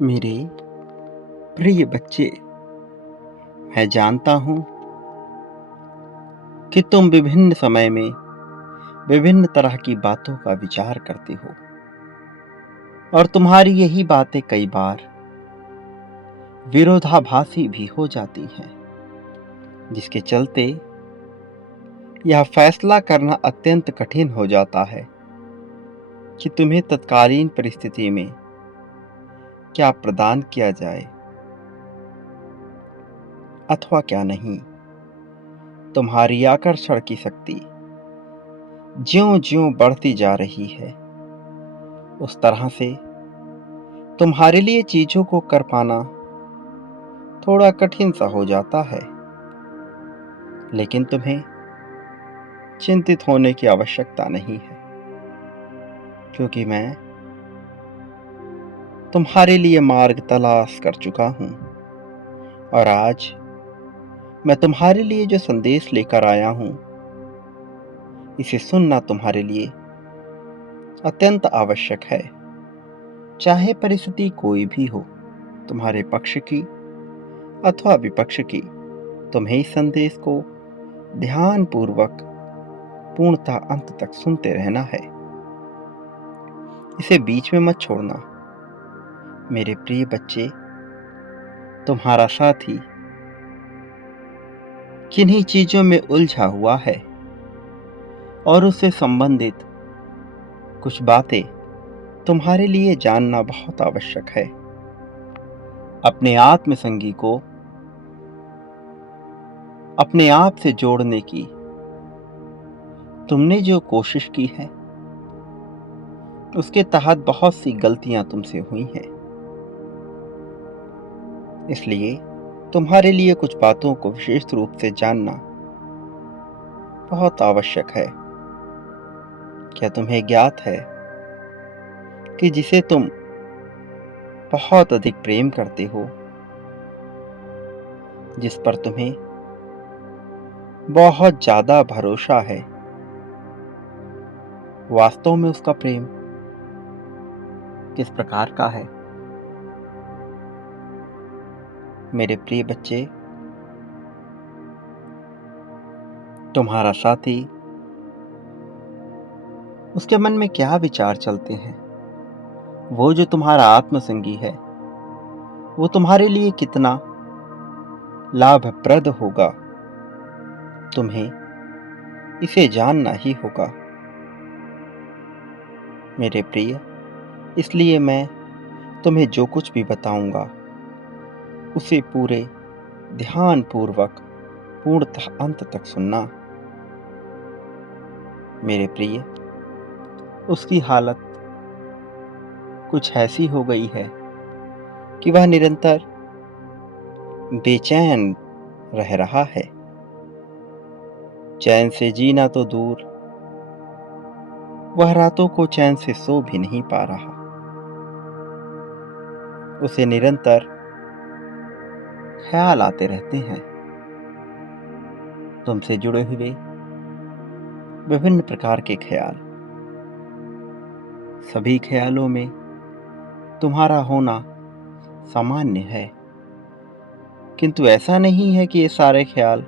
मेरे प्रिय बच्चे, मैं जानता हूँ कि तुम विभिन्न समय में विभिन्न तरह की बातों का विचार करते हो और तुम्हारी यही बातें कई बार विरोधाभासी भी हो जाती हैं, जिसके चलते यह फैसला करना अत्यंत कठिन हो जाता है कि तुम्हें तत्कालीन परिस्थिति में क्या प्रदान किया जाए अथवा क्या नहीं। तुम्हारी आकर्षण की शक्ति ज्यों-ज्यों बढ़ती जा रही है, उस तरह से तुम्हारे लिए चीजों को कर पाना थोड़ा कठिन सा हो जाता है। लेकिन तुम्हें चिंतित होने की आवश्यकता नहीं है, क्योंकि मैं तुम्हारे लिए मार्ग तलाश कर चुका हूं और आज मैं तुम्हारे लिए जो संदेश लेकर आया हूं, इसे सुनना तुम्हारे लिए अत्यंत आवश्यक है। चाहे परिस्थिति कोई भी हो, तुम्हारे पक्ष की अथवा विपक्ष की, तुम्हें इस संदेश को ध्यानपूर्वक पूर्णतः अंत तक सुनते रहना है। इसे बीच में मत छोड़ना। मेरे प्रिय बच्चे, तुम्हारा साथी किन्हीं चीजों में उलझा हुआ है और उससे संबंधित कुछ बातें तुम्हारे लिए जानना बहुत आवश्यक है। अपने आत्मसंगी को अपने आप से जोड़ने की तुमने जो कोशिश की है, उसके तहत बहुत सी गलतियां तुमसे हुई हैं। इसलिए तुम्हारे लिए कुछ बातों को विशेष रूप से जानना बहुत आवश्यक है। क्या तुम्हें ज्ञात है कि जिसे तुम बहुत अधिक प्रेम करते हो, जिस पर तुम्हें बहुत ज्यादा भरोसा है, वास्तव में उसका प्रेम किस प्रकार का है? मेरे प्रिय बच्चे, तुम्हारा साथी, उसके मन में क्या विचार चलते हैं, वो जो तुम्हारा आत्मसंगी है, वो तुम्हारे लिए कितना लाभप्रद होगा, तुम्हें इसे जानना ही होगा। मेरे प्रिय, इसलिए मैं तुम्हें जो कुछ भी बताऊंगा, उसे पूरे ध्यानपूर्वक पूर्णतः अंत तक सुनना। मेरे प्रिय, उसकी हालत कुछ ऐसी हो गई है कि वह निरंतर बेचैन रह रहा है। चैन से जीना तो दूर, वह रातों को चैन से सो भी नहीं पा रहा। उसे निरंतर ख्याल आते रहते हैं, तुमसे जुड़े हुए विभिन्न प्रकार के ख्याल। सभी ख्यालों में तुम्हारा होना सामान्य है, किंतु ऐसा नहीं है कि ये सारे ख्याल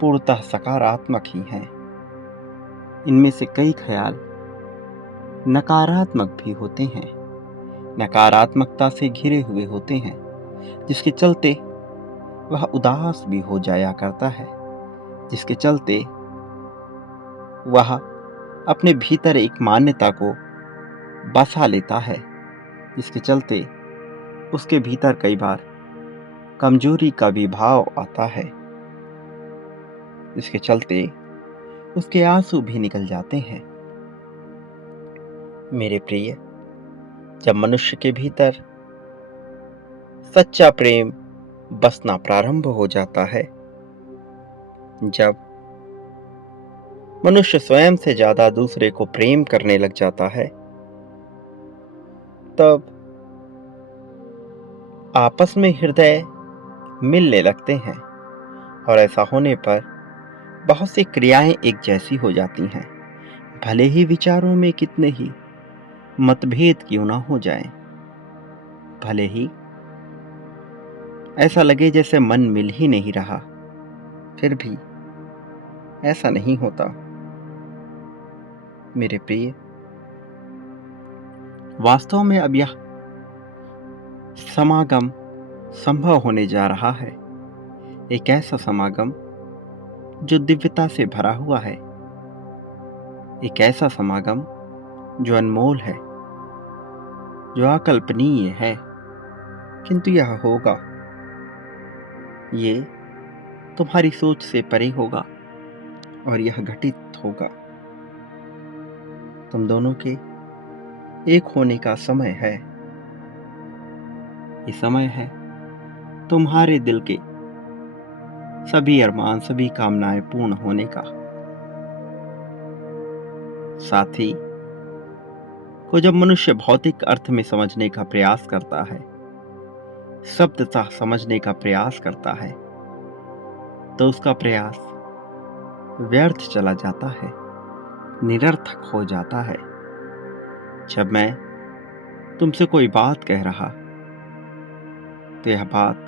पूर्णतः सकारात्मक ही हैं। इनमें से कई ख्याल नकारात्मक भी होते हैं, नकारात्मकता से घिरे हुए होते हैं, जिसके चलते वह उदास भी हो जाया करता है, जिसके चलते वह अपने भीतर एक मान्यता को बसा लेता है, जिसके चलते उसके भीतर कई बार कमजोरी का भी भाव आता है, जिसके चलते उसके आंसू भी निकल जाते हैं। मेरे प्रिय, जब मनुष्य के भीतर सच्चा प्रेम बसना प्रारंभ हो जाता है, जब मनुष्य स्वयं से ज्यादा दूसरे को प्रेम करने लग जाता है, तब आपस में हृदय मिलने लगते हैं और ऐसा होने पर बहुत सी क्रियाएं एक जैसी हो जाती हैं, भले ही विचारों में कितने ही मतभेद क्यों ना हो जाएं। भले ही ऐसा लगे जैसे मन मिल ही नहीं रहा, फिर भी ऐसा नहीं होता। मेरे प्रिय, वास्तव में अब यह समागम संभव होने जा रहा है। एक ऐसा समागम जो दिव्यता से भरा हुआ है। एक ऐसा समागम जो अनमोल है, जो अकल्पनीय है, किंतु यह होगा। ये तुम्हारी सोच से परे होगा और यह घटित होगा। तुम दोनों के एक होने का समय है। ये समय है तुम्हारे दिल के सभी अरमान, सभी कामनाएं पूर्ण होने का। साथी को जब मनुष्य भौतिक अर्थ में समझने का प्रयास करता है, शब्दतः समझने का प्रयास करता है, तो उसका प्रयास व्यर्थ चला जाता है, निरर्थक हो जाता है। जब मैं तुमसे कोई बात कह रहा, तो यह बात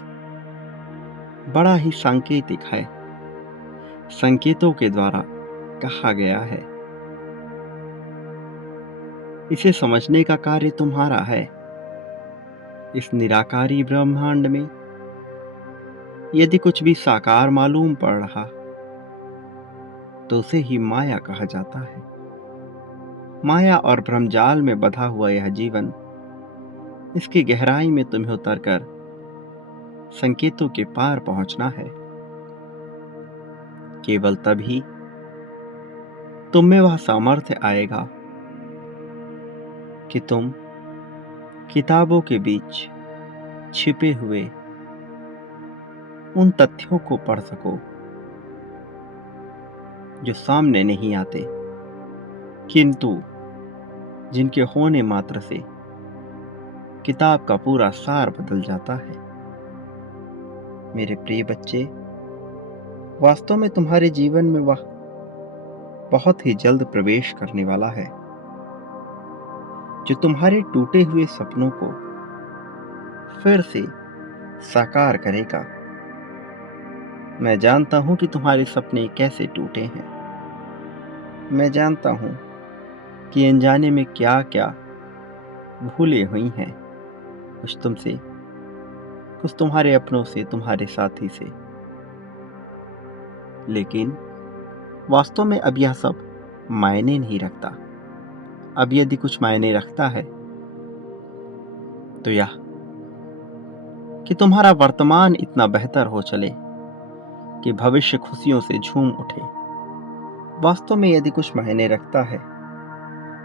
बड़ा ही सांकेतिक है, संकेतों के द्वारा कहा गया है। इसे समझने का कार्य तुम्हारा है। इस निराकारी ब्रह्मांड में यदि कुछ भी साकार मालूम पड़ रहा, तो उसे ही माया कहा जाता है। माया और भ्रमजाल में बंधा हुआ यह जीवन, इसकी गहराई में तुम्हें उतरकर संकेतों के पार पहुंचना है। केवल तभी तुम में वह सामर्थ्य आएगा कि तुम किताबों के बीच छिपे हुए उन तथ्यों को पढ़ सको जो सामने नहीं आते, किंतु जिनके होने मात्र से किताब का पूरा सार बदल जाता है। मेरे प्रिय बच्चे, वास्तव में तुम्हारे जीवन में वह बहुत ही जल्द प्रवेश करने वाला है, जो तुम्हारे टूटे हुए सपनों को फिर से साकार करेगा। मैं जानता हूं कि तुम्हारे सपने कैसे टूटे हैं। मैं जानता हूं कि अनजाने में क्या क्या भूले हुई हैं, कुछ तुमसे, कुछ तुम्हारे अपनों से, तुम्हारे साथी से। लेकिन वास्तव में अब यह सब मायने नहीं रखता। अब यदि कुछ मायने रखता है, तो यह कि तुम्हारा वर्तमान इतना बेहतर हो चले कि भविष्य खुशियों से झूम उठे। वास्तव में यदि कुछ मायने रखता है,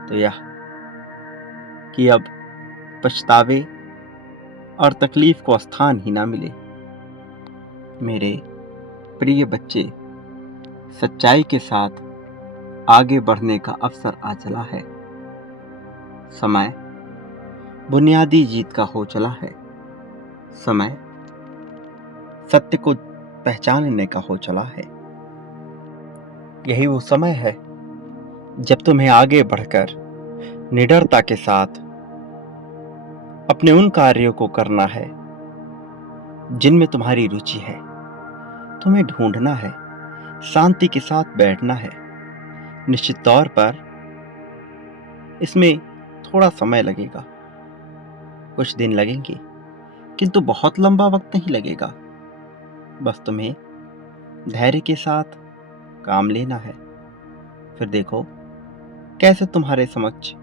तो यह कि अब पछतावे और तकलीफ को स्थान ही ना मिले। मेरे प्रिय बच्चे, सच्चाई के साथ आगे बढ़ने का अवसर आ चला है। समय बुनियादी जीत का हो चला है। समय सत्य को पहचानने का हो चला है। यही वो समय है जब तुम्हें आगे बढ़कर निडरता के साथ अपने उन कार्यों को करना है जिनमें तुम्हारी रुचि है। तुम्हें ढूंढना है, शांति के साथ बैठना है। निश्चित तौर पर इसमें थोड़ा समय लगेगा, कुछ दिन लगेंगे, किंतु बहुत लंबा वक्त नहीं लगेगा। बस तुम्हें धैर्य के साथ काम लेना है। फिर देखो कैसे तुम्हारे समक्ष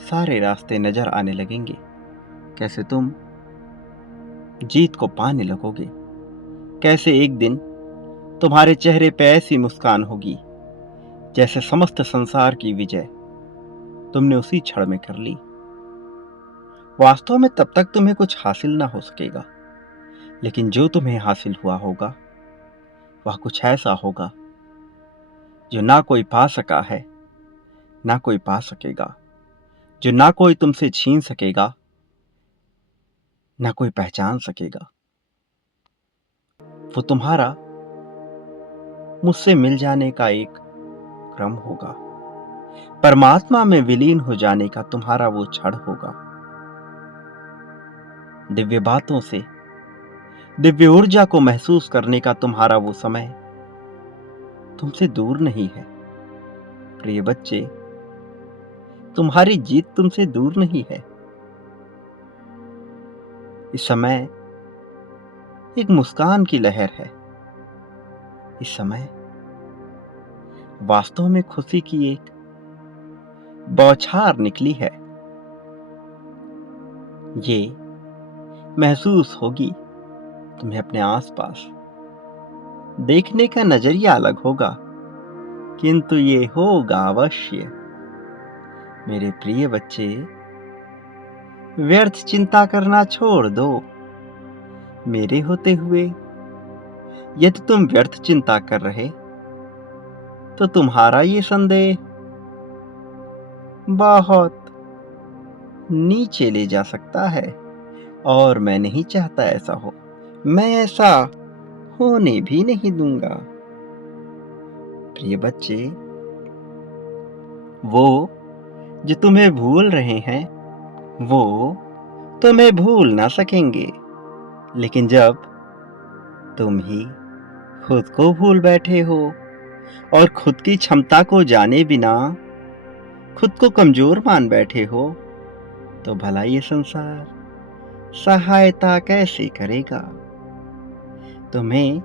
सारे रास्ते नजर आने लगेंगे, कैसे तुम जीत को पाने लगोगे, कैसे एक दिन तुम्हारे चेहरे पे ऐसी मुस्कान होगी जैसे समस्त संसार की विजय तुमने उसी क्षण में कर ली। वास्तव में तब तक तुम्हें कुछ हासिल ना हो सकेगा, लेकिन जो तुम्हें हासिल हुआ होगा वह कुछ ऐसा होगा जो ना कोई पा सका है, ना कोई पा सकेगा, जो ना कोई तुमसे छीन सकेगा, ना कोई पहचान सकेगा। वो तुम्हारा मुझसे मिल जाने का एक क्रम होगा, परमात्मा में विलीन हो जाने का तुम्हारा वो क्षण होगा। दिव्य बातों से, दिव्य ऊर्जा को महसूस करने का तुम्हारा वो समय तुमसे दूर नहीं है। प्रिय बच्चे, तुम्हारी जीत तुमसे दूर नहीं है। इस समय एक मुस्कान की लहर है। इस समय वास्तव में खुशी की एक बौछार निकली है। ये महसूस होगी तुम्हें अपने आसपास। देखने का नजरिया अलग होगा, किंतु ये होगा अवश्य। मेरे प्रिय बच्चे, व्यर्थ चिंता करना छोड़ दो। मेरे होते हुए यदि तुम व्यर्थ चिंता कर रहे, तो तुम्हारा ये संदेह बहुत नीचे ले जा सकता है, और मैं नहीं चाहता ऐसा हो। मैं ऐसा होने भी नहीं दूंगा। प्रिय बच्चे, वो जो तुम्हें भूल रहे हैं, वो तुम्हें भूल ना सकेंगे। लेकिन जब तुम ही खुद को भूल बैठे हो और खुद की क्षमता को जाने बिना खुद को कमजोर मान बैठे हो, तो भला ये संसार सहायता कैसे करेगा? तुम्हें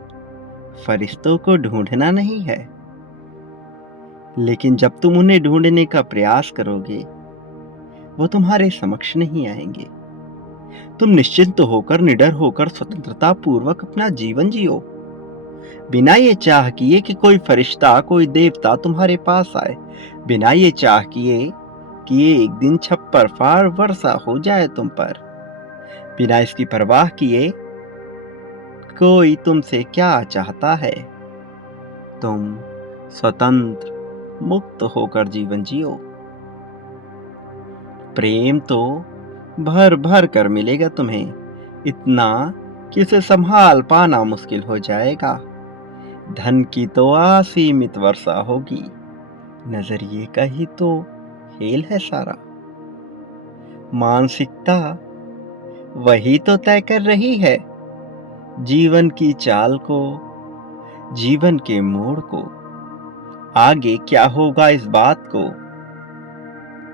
फरिश्तों को ढूंढना नहीं है, लेकिन जब तुम उन्हें ढूंढने का प्रयास करोगे, वो तुम्हारे समक्ष नहीं आएंगे। तुम निश्चिंत होकर, निडर होकर, स्वतंत्रता पूर्वक अपना जीवन जियो, बिना ये चाह किए कि कोई फरिश्ता, कोई देवता तुम्हारे पास आए, बिना ये चाह किए कि ये एक दिन छप्पर फाड़ वर्षा हो जाए तुम पर, बिना इसकी परवाह किए कोई तुमसे क्या चाहता है। तुम स्वतंत्र, मुक्त होकर जीवन जियो। प्रेम तो भर भर कर मिलेगा तुम्हें, इतना कि उसे संभाल पाना मुश्किल हो जाएगा। धन की तो असीमित वर्षा होगी, नजरिए का ही तो खेल है सारा। मानसिकता वही तो तय कर रही है जीवन की चाल को, जीवन के मोड़ को। आगे क्या होगा इस बात को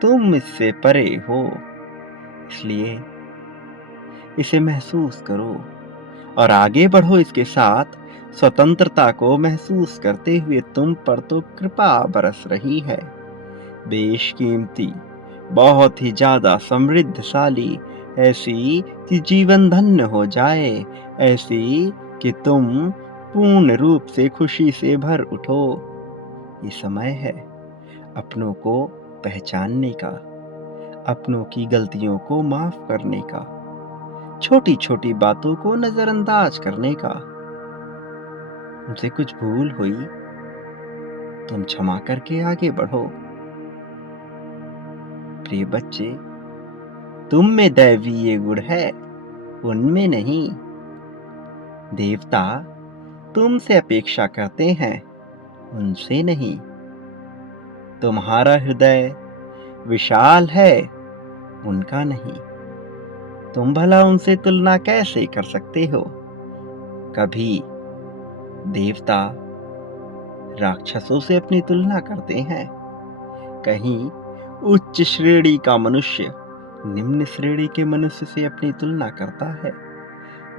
तुम इससे परे हो, इसलिए इसे महसूस करो और आगे बढ़ो इसके साथ। स्वतंत्रता को महसूस करते हुए तुम पर तो कृपा बरस रही है, बेशकीमती, बहुत ही ज्यादा समृद्धशाली, ऐसी कि जीवन धन्य हो जाए, ऐसी कि तुम पूर्ण रूप से खुशी से भर उठो। ये समय है अपनों को पहचानने का, अपनों की गलतियों को माफ करने का, छोटी छोटी बातों को नजरअंदाज करने का। तुमसे कुछ भूल हुई, तुम क्षमा करके आगे बढ़ो। प्रिय बच्चे, तुम में दैवी ये गुण है, उनमें नहीं। देवता तुमसे अपेक्षा करते हैं, उनसे नहीं। तुम्हारा हृदय विशाल है, उनका नहीं। तुम भला उनसे तुलना कैसे कर सकते हो? कभी देवता राक्षसों से अपनी तुलना करते हैं, कहीं उच्च श्रेणी का मनुष्य निम्न श्रेणी के मनुष्य से अपनी तुलना करता है।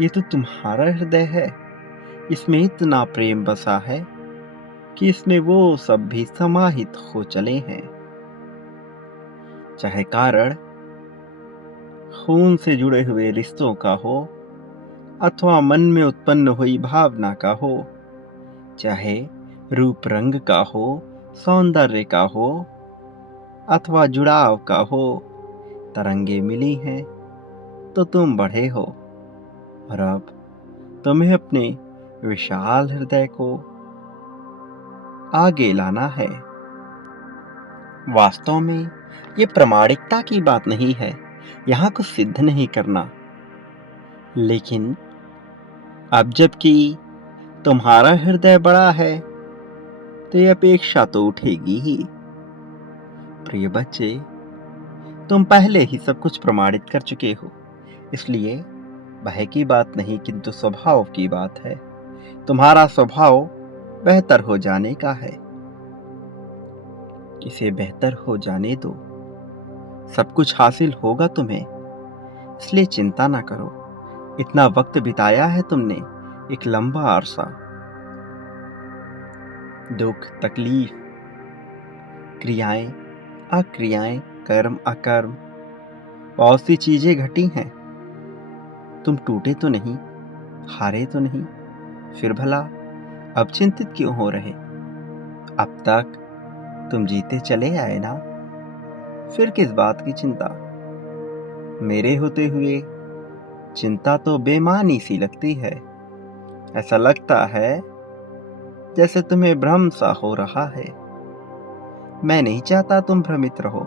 ये तो तुम्हारा हृदय है, इसमें इतना प्रेम बसा है कि इसमें वो सब भी समाहित हो चले हैं। चाहे कारण खून से जुड़े हुए रिश्तों का हो, अथवा मन में उत्पन्न हुई भावना का हो, चाहे रूप रंग का हो, सौंदर्य का हो, अथवा जुड़ाव का हो, तरंगे मिली हैं तो तुम बढ़े हो, और अब तुम्हें अपने विशाल हृदय को आगे लाना है। वास्तव में ये प्रामाणिकता की बात नहीं है, यहाँ कुछ सिद्ध नहीं करना, लेकिन अब जबकि तुम्हारा हृदय बड़ा है, तो ये अपेक्षा तो उठेगी ही। प्रिय बच्चे, तुम पहले ही सब कुछ प्रमाणित कर चुके हो, इसलिए भय की बात नहीं किंतु स्वभाव की बात है। तुम्हारा स्वभाव बेहतर हो जाने का है। इसे बेहतर हो जाने दो। सब कुछ हासिल होगा तुम्हें, इसलिए चिंता ना करो। इतना वक्त बिताया है तुमने, एक लंबा अरसा। दुख, तकलीफ, क्रियाएं, अक्रियाएं, कर्म, अकर्म, बहुत सी चीजें घटी हैं। तुम टूटे तो नहीं, हारे तो नहीं, फिर भला अब चिंतित क्यों हो रहे? अब तक तुम जीते चले आए ना, फिर किस बात की चिंता? मेरे होते हुए चिंता तो बेमानी सी लगती है। ऐसा लगता है जैसे तुम्हें भ्रम सा हो रहा है। मैं नहीं चाहता तुम भ्रमित रहो,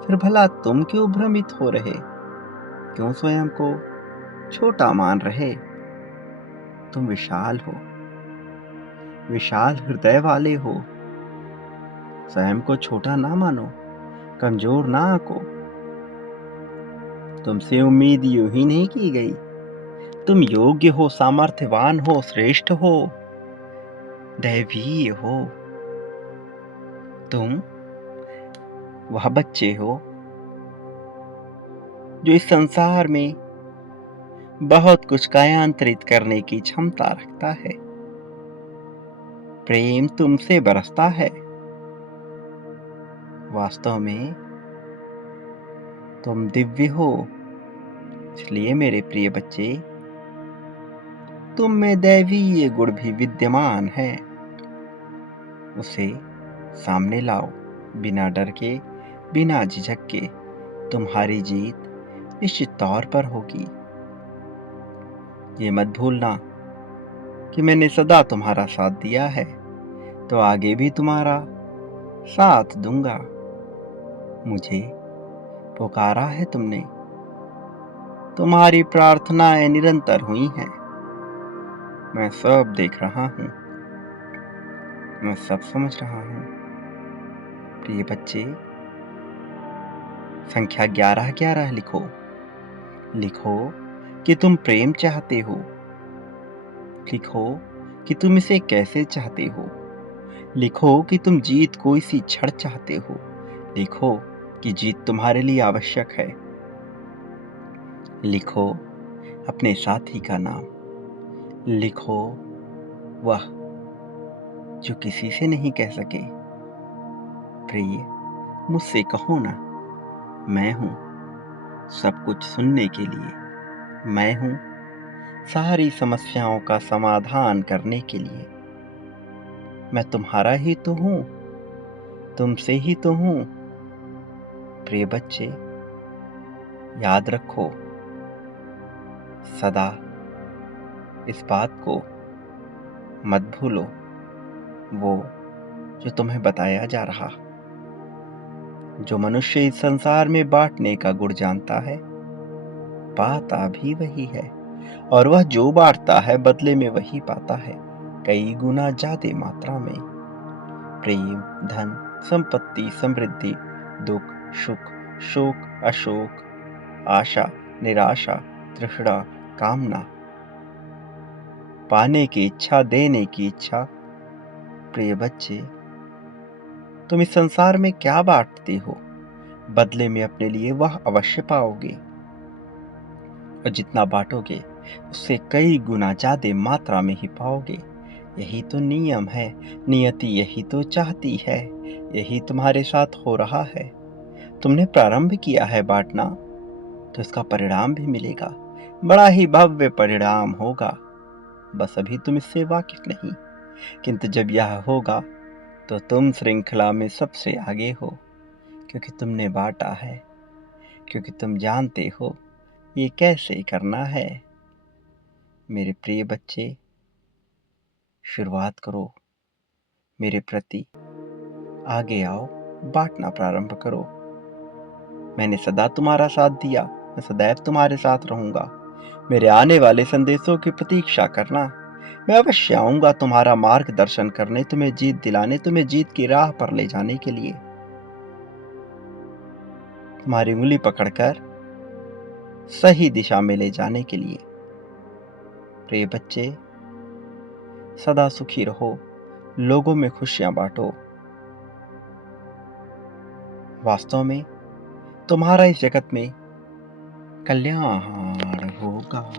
फिर भला तुम क्यों भ्रमित हो रहे? क्यों स्वयं को छोटा मान रहे? तुम विशाल हो, विशाल हृदय वाले हो। स्वयं को छोटा ना मानो, कमजोर ना आको। तुमसे उम्मीद यूं ही नहीं की गई। तुम योग्य हो, सामर्थ्यवान हो, श्रेष्ठ हो, दैवीय हो। तुम वह बच्चे हो जो इस संसार में बहुत कुछ कायांतरित करने की क्षमता रखता है। प्रेम तुमसे बरसता है। वास्तव में तुम दिव्य हो। इसलिए मेरे प्रिय बच्चे, तुम में दैवीय गुण भी विद्यमान है। उसे सामने लाओ, बिना डर के, बिना झिझक के। तुम्हारी जीत निश्चित तौर पर होगी। ये मत भूलना कि मैंने सदा तुम्हारा साथ दिया है, तो आगे भी तुम्हारा साथ दूंगा। मुझे पुकारा है तुमने, तुम्हारी प्रार्थनाएं निरंतर हुई हैं। मैं सब देख रहा हूँ, मैं सब समझ रहा हूँ। प्रिय बच्चे, संख्या 11-11 लिखो। लिखो कि तुम प्रेम चाहते हो। लिखो कि तुम इसे कैसे चाहते हो। लिखो कि तुम जीत कोई सी क्षण चाहते हो। लिखो कि जीत तुम्हारे लिए आवश्यक है। लिखो अपने साथी का नाम। लिखो वह जो किसी से नहीं कह सके। प्रिय, मुझसे कहो ना, मैं हूं सब कुछ सुनने के लिए। मैं हूं सारी समस्याओं का समाधान करने के लिए। मैं तुम्हारा ही तो हूं, तुमसे ही तो हूं। प्रिय बच्चे, याद रखो सदा इस बात को, मत भूलो वो जो तुम्हें बताया जा रहा। जो मनुष्य इस संसार में बांटने का गुण जानता है, पाता भी वही है, और वह जो बांटता है बदले में वही पाता है, कई गुना ज्यादा मात्रा में। प्रेम, धन, संपत्ति, समृद्धि, दुख, सुख, शोक, अशोक, आशा, निराशा, तृष्णा, कामना, पाने की इच्छा, देने की इच्छा। प्रिय बच्चे, तुम इस संसार में क्या बांटते हो, बदले में अपने लिए वह अवश्य पाओगे। और जितना बांटोगे उससे कई गुना ज्यादा मात्रा में ही पाओगे। यही तो नियम है, नियति यही तो चाहती है, यही तुम्हारे साथ हो रहा है। तुमने प्रारंभ किया है बांटना, तो इसका परिणाम भी मिलेगा। बड़ा ही भव्य परिणाम होगा। बस अभी तुम इससे वाकिफ नहीं, किंतु जब यह होगा तो तुम श्रृंखला में सबसे आगे हो, क्योंकि तुमने बांटा है, क्योंकि तुम जानते हो ये कैसे करना है। मेरे प्रिय बच्चे, शुरुआत करो, मेरे प्रति आगे आओ, बांटना प्रारंभ करो। मैंने सदा तुम्हारा साथ दिया, मैं सदैव तुम्हारे साथ रहूंगा। मेरे आने वाले संदेशों की प्रतीक्षा करना। मैं अवश्य आऊंगा तुम्हारा मार्गदर्शन करने, तुम्हें जीत दिलाने, तुम्हें जीत की राह पर ले जाने के लिए। तुम्हारी उंगली पकड़कर सही दिशा में ले जाने के लिए। प्रिय बच्चे, सदा सुखी रहो, लोगों में खुशियां बांटो। वास्तव में तुम्हारा इस जगत में कल्याण होगा।